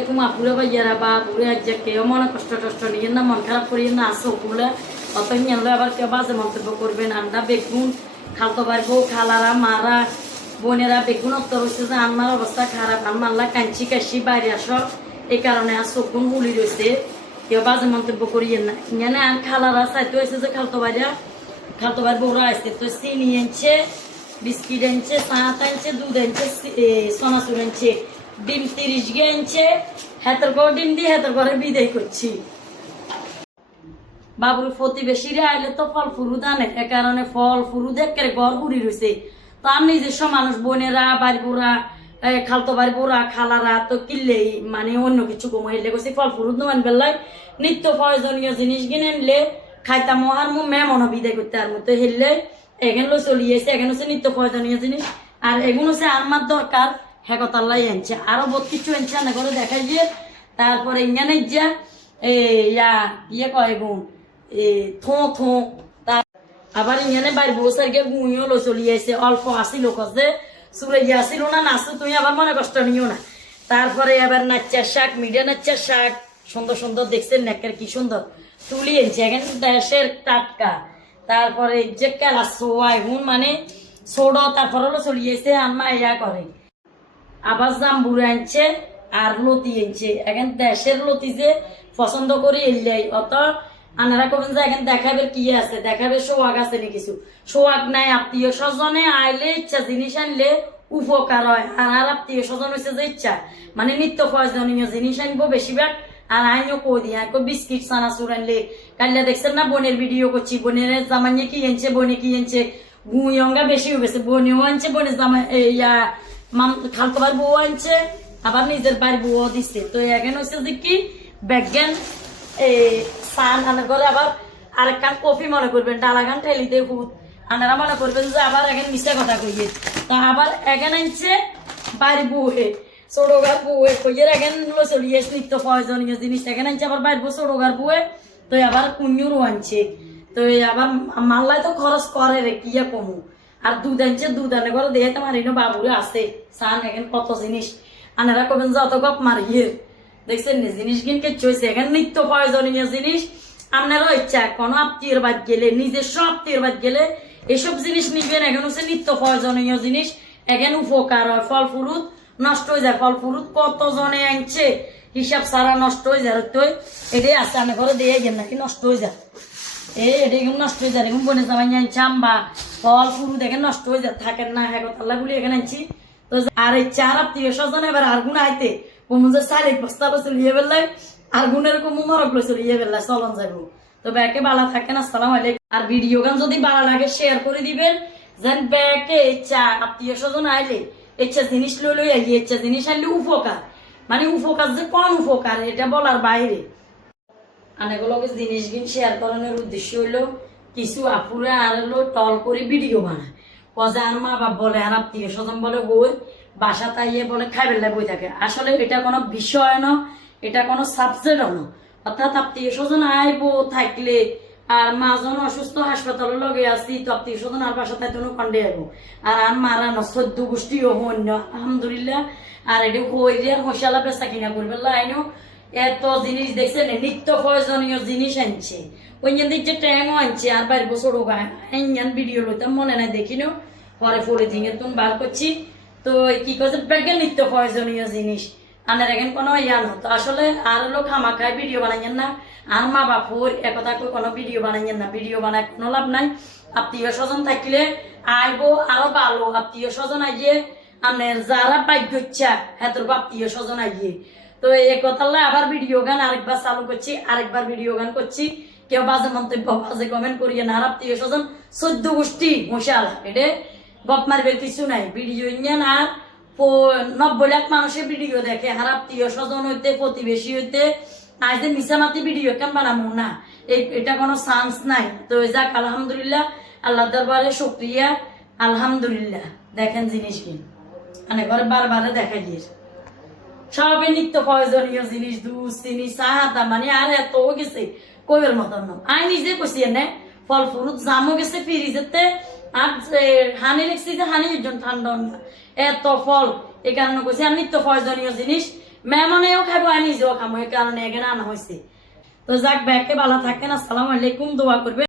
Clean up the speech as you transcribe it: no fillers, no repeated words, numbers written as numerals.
আলাইকুম আপুরে ভাইয়ারা বা পুরে আজ কেউ মনে কষ্ট টষ্ট নিয়ে না মন খারাপ করিয়ে না আসো পুলে অত নিয়ে আবার কেউ বাজে মন্তব্য করবেন আমরা বেগুন খালতো ভাই বউ খালারা মারা বোনেরা বেগুন অত রয়েছে যে আমার অবস্থা খারাপ আমার কাঞ্চি কাশি বাইরে আসো এই কারণে আর চকুন গুলি রয়েছে কেউ বাজে মন্তব্য করিয়ে না এখানে আর খালারা চাইতে হয়েছে যে খালতো ভাই বউরা আসছে তো চিনি আনছে বিস্কিট আনছে চাট আনছে দুধ আনছে সোনাচুর আনছে ডিম 30 গে আনছে হাতের ঘর ডিম দিয়ে হাতের ঘরে বিদায় করছি বাবুর প্রতিবেশীরা আইলে তো ফল ফুরুদ আনে এ কারণে ফল ফুরুদ একের ঘর ঘুরি রয়েছে তো আমি নিজস্ব মানুষ বোনেরা বাড়ি বোরা খালতো বাড়ি বোরা খালারা তো কিনলেই মানে অন্য কিছু কমাইলে গেছি ফল ফুরুদ নো আনবে লাই নিত্য প্রয়োজনীয় জিনিস কিনে আনলে খাইতাম আর মো মেমন বিদায় করতে আর মতো হেললে এখানে চলিয়েছে এখানে হচ্ছে নিত্য প্রয়োজনীয় জিনিস আর এগুলো হচ্ছে আমার দরকার হেকতাল্লাই আনছে আরো বহুত কিছু আনছে না করে দেখাই যে তারপরে ইঙ্গানে যা ইয়ে কয় গুণ থো তার আবার ইঙ্গানে বাইর বসে গুঁইও লো চলিয়েছে অল্প আসিল কাছে চুলে গিয়েছিল না নাচো তুমি আবার মনে কষ্ট নিও না তারপরে আবার নাচ্চার শাক মিডিয়া নাচ্চার শাক সুন্দর সুন্দর দেখছেন নেকের কি সুন্দর তুলি আনছে এখানে দেশের টাটকা তারপরে যে কেলা সোয়াই গুণ মানে ছোড়ো তারপরে হলো চলিয়েছে আম্মা ইয়া করে আবার জাম্বুর আনছে আর লতি আনছে এখন দেশের লতি যে পছন্দ করে এলাই অত আনারা কবেন যে এখন দেখাবে কি আছে দেখাবে সোয়াগ আছে নি কিছু সোয়াগ নাই আত্মীয় স্বজনে আইলে ইচ্ছা জিনিস আনলে উপকার হয় আর আত্মীয় স্বজন হয়েছে যে ইচ্ছা মানে নিত্য প্রয়োজনীয় জিনিস আনবো বেশিরভাগ আর আইনও কো দিয়া বিস্কিট চানাচুর আনলে কাল্লা দেখছেন না বোনের ভিডিও করছি বোনের জামাইয়ে কি আনছে বোনে কি আনছে গুঁই অঙ্গা বেশি হয়েছে বোনেও আনছে বোনের জামাই ইয়া খালতো ভাই বউ আনছে আবার নিজের বাড়ি বউ দিচ্ছে তো এখন হচ্ছে যে কি ব্যাজ্ঞান সান আনার ঘরে আবার আরেকখান কফি মনে করবেন ডালাখান ঠেলি দিয়ে হুদ আনারা মনে করবেন যে আবার এখন মিশা কথা কইয়ে তো আবার এখন আনছে বাড়ি বউয়ে ছোটগার বউয়ে কইয়ের এখন চলিয়ে নিত্য প্রয়োজনীয় জিনিস এখন আনছে আবার বাড়ি বউ ছোটগার বউয়ে তো আবার কুഞ്ഞুরও আনছে তো আবার মাল্লায় তো খরচ করে রে কিয়া কমু আর দুধ আনছে দুধ আনে করে দেখে তোমার এনে বাবুরে আছে চান এখন কত জিনিস আনারা কবেন যে অত গপ মারিয়ে দেখছেন জিনিস কিনকে চয়েছে এখন নিত্য প্রয়োজনীয় জিনিস আপনারও ইচ্ছা কোনো আত্মীয়ের বাদ গেলে নিজস্ব আত্মীয়ের বাদ গেলে এসব জিনিস নিবেন এখন হচ্ছে নিত্য প্রয়োজনীয় জিনিস এখন উপকার হয় ফল ফুরুত নষ্ট হয়ে যায় ফল ফুরুত কত জনে আনছে হিসাব সারা নষ্ট হয়ে যায় তো এটাই আছে আনে করে দিয়ে গেল নাকি নষ্ট হয়ে যায় এটা নষ্ট হয়ে যায় এরকম বনে জামাই আনছি আম্বা ফল ফুরু দেখে নষ্ট হয়ে যায় থাকেন না হ্যাঁ আল্লাহ গুলি এখানে আনছি তো আর এই চার আত্মীয় স্বজন এবার আর গুণ আইতে যে চারিক বস্তা বসে লিয়ে বেললাই আর গুণের কম মরক লইছে লিয়ে বেললাই চলন যাবো তো ব্যাকে বালা থাকেন আসসালাম আলাইকুম আর ভিডিও গান যদি ভালো লাগে শেয়ার করে দিবেন যেন ব্যাকে ইচ্ছা আত্মীয় স্বজন আইলে ইচ্ছা জিনিস লই আইলে ইচ্ছা জিনিস আইলে উপকার মানে উপকার যে কোন উপকার এটা বলার বাইরে অনেকগুলোকে জিনিস গিন শেয়ার করানোর উদ্দেশ্য হইলো কিছু আপুরা আর হলো টল করে ভিডিও বানায় কজা আর মা বাপ বলে আর আত্মীয় স্বজন বলে বই বাসা তাইয়ে বলে খাইবেলা বই থাকে আসলে এটা কোনো বিষয় না এটা কোনো সাবজেক্টও না অর্থাৎ আত্মীয় স্বজন আইবো থাকলে আর মাজন অসুস্থ হাসপাতালের লগে আসি তো আত্মীয় স্বজন আর বাসা তাই তো কন্ডে আইবো আর মারা ন 14 গোষ্ঠীও হন্য আলহামদুলিল্লাহ আর এটা হইলে আর মশালা বেচা কিনা করবে লাইনও এত জিনিস দেখছেন নিত্য প্রয়োজনীয় জিনিস আনছে ওই যে ট্যাংও আনছে আর বাইর বছর ভিডিও লইতাম মনে নাই দেখিনো পরে ফলে ঝিঙে তুমি বার করছি তো কি করছে ব্যাগের নিত্য প্রয়োজনীয় জিনিস আনার এখন কোনো ইয়া না তো আসলে আর হলো খামা খায় ভিডিও বানাইয়েন না আর মা বাপুর একথা কোনো ভিডিও বানাইয়েন না ভিডিও বানায় কোনো লাভ নাই আত্মীয় স্বজন থাকলে আইবো আরো ভালো আত্মীয় স্বজন আইয়ে আপনার যারা ভাগ্য ইচ্ছা হ্যাঁ তোর আত্মীয় স্বজন আইয়ে তো এই কথাল্লা আবার ভিডিও গান আরেকবার চালু করছি আরেকবার ভিডিও গান করছি কেউ বাজে মন্তব্য বাজে কমেন্ট করিয়ে না আর আত্মীয় স্বজন 14 গোষ্ঠী মশাল এটা গপ মারবে কিছু নাই ভিডিও ইঞ্জান আর 90 লাখ মানুষের ভিডিও দেখে আর আত্মীয় স্বজন হইতে প্রতিবেশী হইতে আজ মিশামাতি ভিডিও কেন বানাবো না এটা কোনো চান্স নাই তো যাক আলহামদুলিল্লাহ আল্লাহ দরবারে শুকরিয়া আলহামদুলিল্লাহ দেখেন জিনিস কি মানে ঘরে বারবার দেখা গিয়ে সবে নিত্য প্রয়োজনীয় জিনিস দুধ চিনি চাহা মানে আর এত গেছে কইবের মতন না আই নিজে কইছি এনে ফল ফুরুত জামও গেছে ফ্রিজেতে আর হানি রেখছি যে হানি একজন ঠান্ডা না এত ফল এই কারণে কইছি আর নিত্য প্রয়োজনীয় জিনিস মেহমানেও খাবো আর নিজেও খাবো, এই কারণে এখানে আনা হয়েছে। তো যাক, ব্যাগকে ভালো থাকেন, আসসালামু আলাইকুম, দোয়া করবে।